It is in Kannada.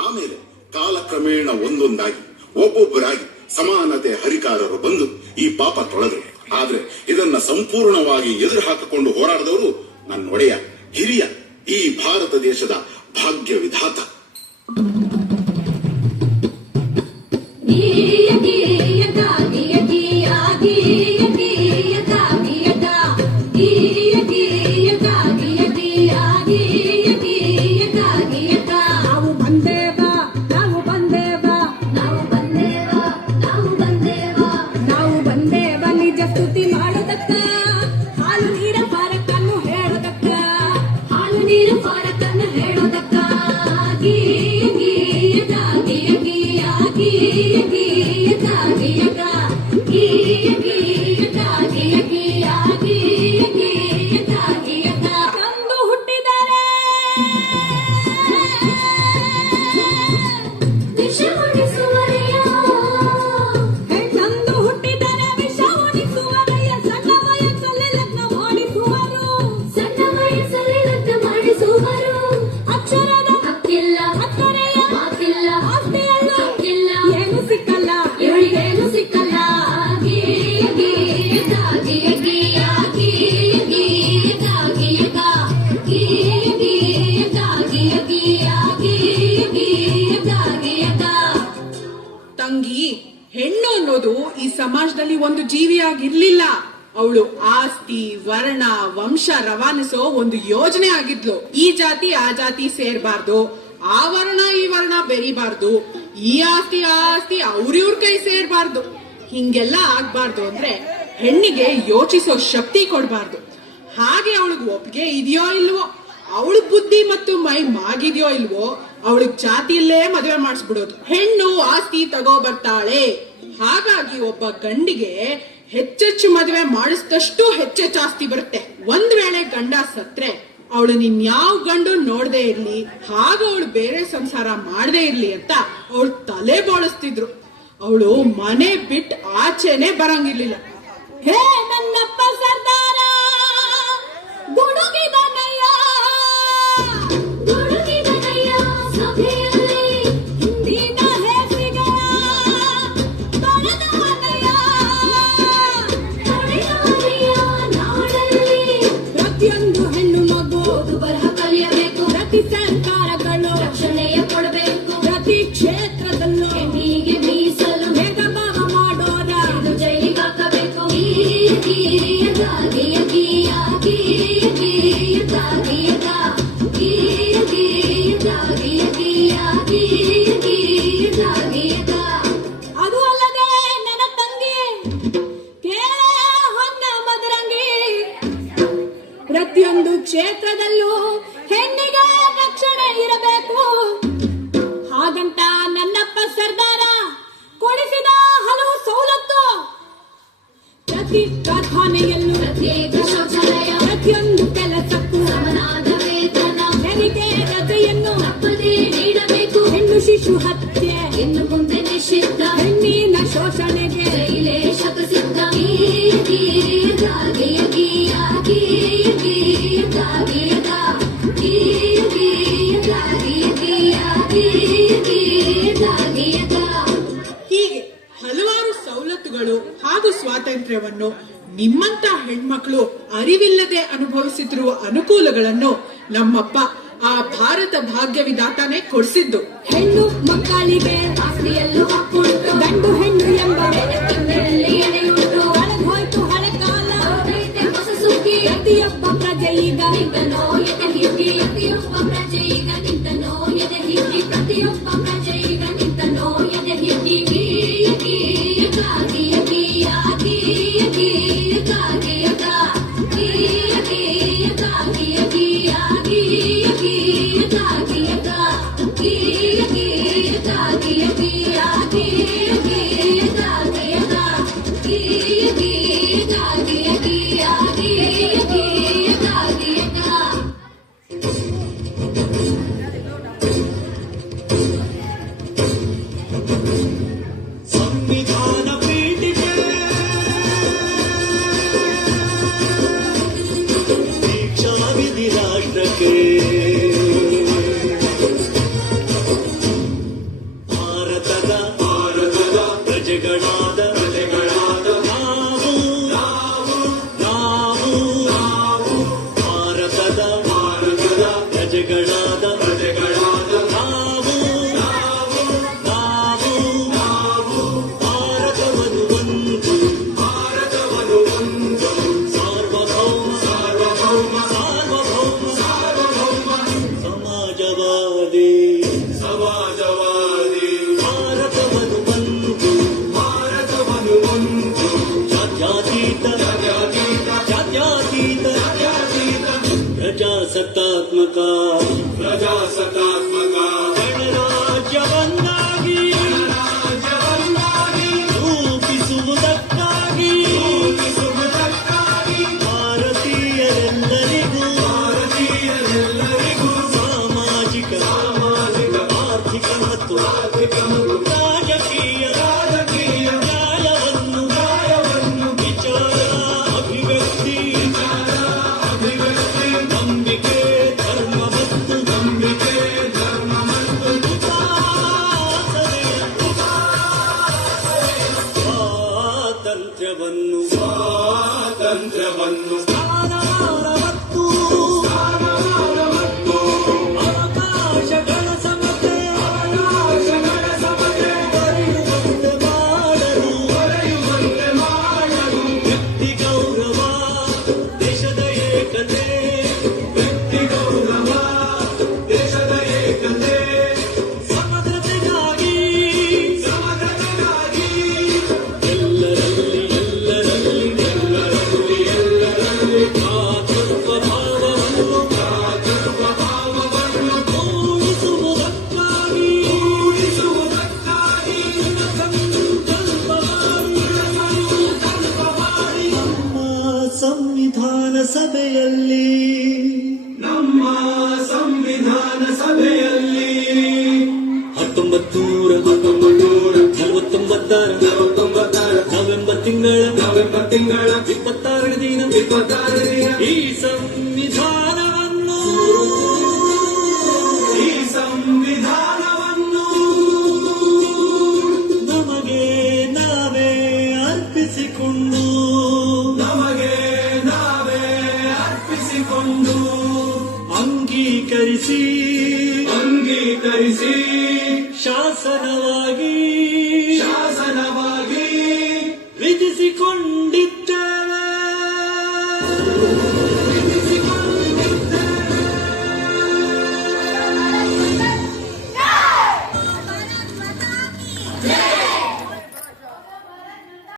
ಆಮೇಲೆ ಕಾಲಕ್ರಮೇಣ ಒಂದೊಂದಾಗಿ ಒಬ್ಬೊಬ್ಬರಾಗಿ ಸಮಾನತೆ ಹರಿಕಾರರು ಬಂದು ಈ ಪಾಪ ತೊಳೆದರು. ಆದ್ರೆ ಇದನ್ನ ಸಂಪೂರ್ಣವಾಗಿ ಎದುರು ಹಾಕಿಕೊಂಡು ಹೋರಾಡಿದವರು ನನ್ನೊಡೆಯ ಹಿರಿಯ ಈ ಭಾರತ ದೇಶದ ಭಾಗ್ಯ ವಿಧಾತ. ಹೆಣ್ಣು ಅನ್ನೋದು ಈ ಸಮಾಜದಲ್ಲಿ ಒಂದು ಜೀವಿಯಾಗಿರ್ಲಿಲ್ಲ. ಅವಳು ಆಸ್ತಿ, ವರ್ಣ, ವಂಶ ರವಾನಿಸೋ ಒಂದು ಯೋಜನೆ ಆಗಿದ್ಲು. ಈ ಜಾತಿ ಆ ಜಾತಿ ಸೇರ್ಬಾರ್ದು, ಆ ವರ್ಣ ಈ ವರ್ಣ ಬೆರಿಬಾರ್ದು, ಈ ಆಸ್ತಿ ಆ ಆಸ್ತಿ ಅವ್ರಿವ್ರ ಕೈ ಸೇರ್ಬಾರ್ದು. ಹಿಂಗೆಲ್ಲ ಆಗ್ಬಾರ್ದು ಅಂದ್ರೆ ಹೆಣ್ಣಿಗೆ ಯೋಚಿಸೋ ಶಕ್ತಿ ಕೊಡ್ಬಾರ್ದು. ಹಾಗೆ ಅವಳಿಗೆ ಒಪ್ಪಿಗೆ ಇದೆಯೋ ಇಲ್ವೋ, ಅವಳ ಬುದ್ಧಿ ಮತ್ತು ಮೈ ಮಾಗಿದ್ಯೋ ಇಲ್ವೋ, ಅವಳಿಗೆ ಜಾತಿಯಲ್ಲೇ ಮದುವೆ ಮಾಡಿಸ್ಬಿಡೋದು. ಹೆಣ್ಣು ಆಸ್ತಿ ತಗೋ ಬರ್ತಾಳೆ. ಹಾಗಾಗಿ ಒಬ್ಬ ಗಂಡಿಗೆ ಹೆಚ್ಚೆಚ್ಚು ಮದುವೆ ಮಾಡಿಸಿದಷ್ಟು ಹೆಚ್ಚೆಚ್ಚು ಆಸ್ತಿ ಬರುತ್ತೆ. ಒಂದ್ ವೇಳೆ ಗಂಡ ಸತ್ರೆ ಅವಳು ನಿನ್ಯಾವ್ ಗಂಡು ನೋಡದೆ ಇರ್ಲಿ, ಹಾಗ ಅವಳು ಬೇರೆ ಸಂಸಾರ ಮಾಡದೇ ಇರ್ಲಿ ಅಂತ ಅವಳು ತಲೆ ಬೋಳಿಸ್ತಿದ್ರು. ಅವಳು ಮನೆ ಬಿಟ್ಟು ಆಚೆನೆ ಬರಂಗಿರ್ಲಿಲ್ಲ. ಹೇ ನನ್ನಪ್ಪ ಸರ್ದಾರ ಗುಡುಗಿದನಯ್ಯ ಗುಡುಗಿದನಯ್ಯ ಸಭೆಯಲ್ಲಿ ಹಿಂದಿನ ಹೇಸಿಗಳ ತೊಳೆದವನಯ್ಯ ತೊಳೆದವನಯ್ಯ ನಾಡಲ್ಲಿ ಪ್ರತಿಯೊಂದು ಹೆಣ್ಣು ಮಗು ಓದು ಬರಹ ಕಲಿಯಬೇಕು ಪ್ರತಿ ಸರ್ಕಾರಗಳು ರಕ್ಷಣೆಯ ಕೊಡಬೇಕು ಪ್ರತಿ ಕ್ಷೇತ್ರದಲ್ಲೂ ಹೆಣ್ಣಿಗೆ ಮೀಸಲು ಭೇದ ಭಾವ ಮಾಡೋರ ಜೈಲಿಗೆ ಹಾಕಬೇಕು ಅದು ಅಲ್ಲದೆ ನನ್ನ ತಂಗಿ ಕೇಳೆ ಹೊನ್ನ ಮದರಂಗಿ ಪ್ರತಿಯೊಂದು ಕ್ಷೇತ್ರದಲ್ಲೂ ಹೆಣ್ಣಿಗೆ ರಕ್ಷಣೆ ಇರಬೇಕು ಹಾಗಂತ ನನ್ನಪ್ಪ ಸರ್ದಾರ ಕೊಡಿಸಿದ ಹಲವು ಸವಲತ್ತು ಪ್ರತಿ ಕಾರ್ಖಾನೆಯಲ್ಲೂ ಪ್ರತ್ಯೇಕ ಶೌಚಾಲಯ ಪ್ರತಿಯೊಂದು ಕೆಲಸಕ್ಕೂ ಸಮನಾದ ವೇತನ ಹೆರಿಗೆ ರಜೆಯನ್ನು ತಪ್ಪದೇ ನೀಡಬೇಕು ಹೆಣ್ಣು ಶಿಶು ಹತ್ಯೆ ಇನ್ನು ಮುಂದೆ ನಿಷಿದ್ಧ ಹೆಣ್ಣಿನ ಶೋಷಣೆಗೆ ಜೈಲೇ ಶತಸಿದ್ಧ ಹೀಗೆ ಹಲವಾರು ಸವಲತ್ತುಗಳು ಹಾಗೂ ಸ್ವಾತಂತ್ರ್ಯವನ್ನು ನಿಮ್ಮಂತ ಹೆಣ್ಮಕ್ಳು ಅರಿವಿಲ್ಲದೆ ಅನುಭವಿಸುತ್ತಿರುವ ಅನುಕೂಲಗಳನ್ನು ನಮ್ಮಪ್ಪ ಆ ಭಾರತ ಭಾಗ್ಯ ವಿಧಾತಾನೆ ಕೊಡಿಸಿದ್ದು. ಹೆಣ್ಣು ಮಕ್ಕಳಿಗೆ ಆಸ್ತಿಯಲ್ಲೂ ಹಕ್ಕುಂಟು ಗಂಡು ಹೆಣ್ಣು ಎಂಬ ಬೆಳಕಿನಲ್ಲಿ ಎಡೆಯುಂಟು ಕಳೆದೋಯ್ತು ಹಳೆ ಕಾಲ ಹೊಸ ಸುಗ್ಗಿ ಪ್ರತಿಯೊಬ್ಬ ಪ್ರಜೆ ಈಗ ನಿಂತನೋ ಎದೆ ಹಿಗ್ಗಿ ಪ್ರತಿಯೊಬ್ಬ ಪ್ರಜೆ ಈಗ ನಿಂತನೋ ಎದೆ ಹಿಗ್ಗಿ ಪ್ರತಿಯೊಬ್ಬ ಪ್ರಜೆ ಈಗ ನಿಂತನೋ ಎದೆ ಹಿಗ್ಗಿ ಸಂವಿಧಾನ ಪೀಠಿಕೆ ದೀಕ್ಷಾ ವಿಧಿ ರಾಷ್ಟ್ರಕ್ಕೆ ಭಾರತದ ಪ್ರಜೆಗಳಾದ ನಾವು ಭಾರತದ ಪ್ರಜೆಗಳಾದ ನಾವು ಭಾರತವನ್ನು ಒಂದು ಸಾರ್ವಭೌಮ ಸಮಾಜವಾದಿ ಭಾರತವನ್ನು ಒಂದು ಜಾತ್ಯತೀತ ಪ್ರಜಾಸತ್ತಾತ್ಮಕ ಗಣರಾಜ್ಯವನ್ನಾಗಿ ರೂಪಿಸುವುದಕ್ಕಾಗಿ ಭಾರತೀಯರೆಲ್ಲರಿಗೂ ಸಾಮಾಜಿಕ ಆರ್ಥಿಕ ಮತ್ತು ರಾಜಕೀಯ ನ್ಯಾಯವನ್ನು ವಿಚಾರ ಅಭಿವ್ಯಕ್ತಿ ನಂಬಿಕೆ ಧರ್ಮ ಮತ್ತು ಸ್ವಾತಂತ್ರ್ಯವನ್ನು ಸ್ಥಾನಮಾನ ಮತ್ತು ಅವಕಾಶಗಳ ಸಮತೆ ದೊರೆಯುವಂತೆ ಮಾಡಲು ವ್ಯಕ್ತಿ ಗೌರವ ದೇಶದ ಏಕತೆ ಸಮಗ್ರತೆಗಾಗಿ ಎಲ್ಲರಲ್ಲಿ ಭ್ರಾತೃತ್ವ ಭಾವವನ್ನು ಮೂಡಿಸುವುದಕ್ಕಾಗಿ ಸಂಕಲ್ಪ ಮಾಡಿ ನಮ್ಮ ಸಂವಿಧಾನ ಸಭೆಯಲ್ಲಿ 1949 ನವೆಂಬರ್ ತಿಂಗಳ ತಿಂಗಳ 26 ದಿನ ಈ ಸಂವಿಧಾನವನ್ನು ನಮಗೆ ನಾವೇ ಅರ್ಪಿಸಿಕೊಂಡು ಅಂಗೀಕರಿಸಿ ಶಾಸನವಾಗಿ ವಿಧಿಸಿಕೊಂಡಿದ್ದೇವೆ